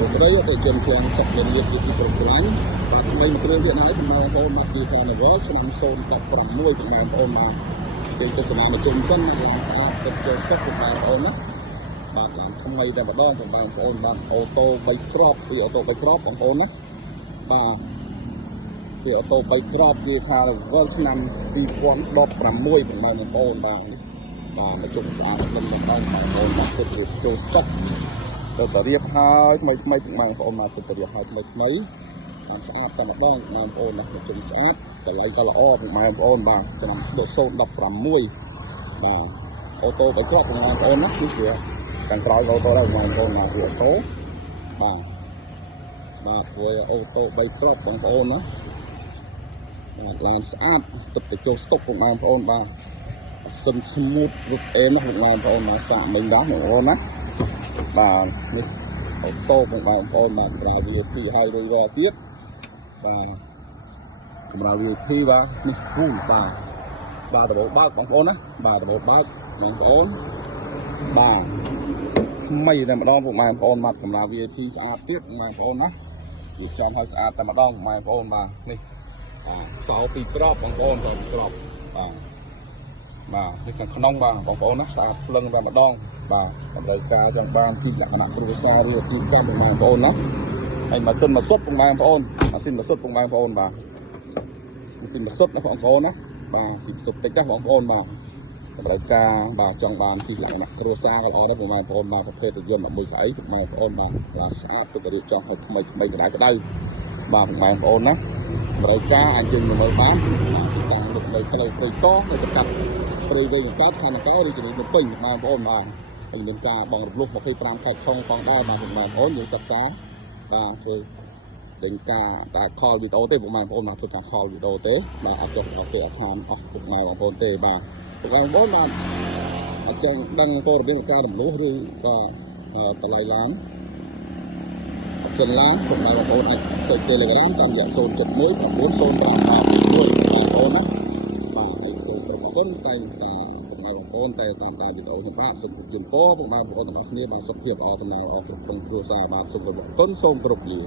ស្ដីទៅជាទាំងសក្តិភាពជាប្រកឡាញ់បាទថ្មីមួយគ្រឿងទៀតហើយបងប្អូនមកពី Carnival ឆ្នាំ016បងប្អូនមកគេទស្សនាមកជុំសិនឡើងស្អាតទឹកចូលសុខបងប្អូនណាបាទឡើងថ្មីតែម្ដងបងប្អូនបាទអូតូ3គ្រាប់ពីអូតូ3គ្រាប់បងប្អូនណាបាទពីអូតូ3គ្រាប់គេថា Carnival ឆ្នាំ2016បងប្អូនបាទមកជុំស្អាតលំបងប្អូនមកទឹកចូលសុខទៅតរៀបហើយថ្មីបងប្អូនមកទៅរៀបហើយថ្មីបានស្អាតតែម្ដងបងប្អូនណាជុំស្អាតកន្លែងក៏ល្អបងប្អូនបាទឆ្នាំ016បាទអូតូ3គ្រាប់បងប្អូនណាគឺខាងក្រោយអូតូដែរបងប្អូនមកវាអូតូបាទព្រោះអូតូ3គ្រាប់បងប្អូនណាបាទឡើងស្អាតទឹកទៅចូលស្តុកបងប្អូនបាទសិនស្មូតរត់អេនណាបងប្អូនមកសាកមិញដែរបងប្អូនណាបាទនេះអូតូបងប្អូនមកក្រៅ VIP ហើយរួចរាល់ទៀតបាទកម្រាល VIP បាទនេះគូបាទដំបូងបើកបងប្អូនណាបាទដំបូងបើកបងប្អូនបាទថ្មីតែម្ដងបងប្អូនមកកម្រាល VIP ស្អាតទៀតបងប្អូនណាវាចាំឲ្យស្អាតតែម្ដងបងប្អូនបាទនេះសោពីក្របបងប្អូនទៅក្របបាទនេះខាងក្នុងបាទបងប្អូនណាស្អាតភ្លឹងតែម្ដងបាទតម្រូវការចង់បានជីលក្ខណៈគ្រួសារឬទីកម្មបងប្អូនណាហើយម៉ាស៊ីនម៉ាសុតបងប្អូនម៉ាស៊ីនម៉ាសុតបងប្អូនបាទម៉ាស៊ីនម៉ាសុតណាបងប្អូនណាបាទស៊ីសុតតិចណាបងប្អូនបាទតម្រូវការបាទចង់បានជីលក្ខណៈគ្រួសារក៏ល្អដែរបងប្អូនបាទប្រភេទយន្ត11កៅអីបងប្អូនបាទស្អាតទុករៀបចំឲ្យថ្មីក្តៅបាទបងប្អូនណាតម្រូវការអាចយើងមើលបានទីតាំងនៅផ្លូវព្រៃសនៅចង្កាត់ព្រៃវែងកើតខណ្ឌនគរឬជំនួយភ្នំពេញបងប្អូនបាទហើយមានការបងរំលោះ25ខែខុងផងដែរបាទបងប្អូនយើងសិក្សាបាទធ្វើលេងការតែខលវីដេអូទេបងប្អូនមកធ្វើតាមខលវីដេអូទេបាទអត់ចុះដល់ពេលអត់ខានអស់ពុកម៉ែបងប្អូនទេបាទបងប្អូនបាទអញ្ចឹងដឹងព័ត៌មានការរំលោះឬក៏តម្លៃឡានចិនឡានបងប្អូនអាចសេច Telegram តាមរយៈ071 905 2បងប្អូនណាបាទហើយសូមអរគុណតែបងប្អូនតែតាមការវីដេអូខ្ញុំបាទសូមជម្រាបពរបងប្អូនទាំងអស់គ្នាបានសុខភាពល្អសំណាងល្អគ្រប់គ្រងគ្រួសារបាទសូមអរគុណសូមគោរពលា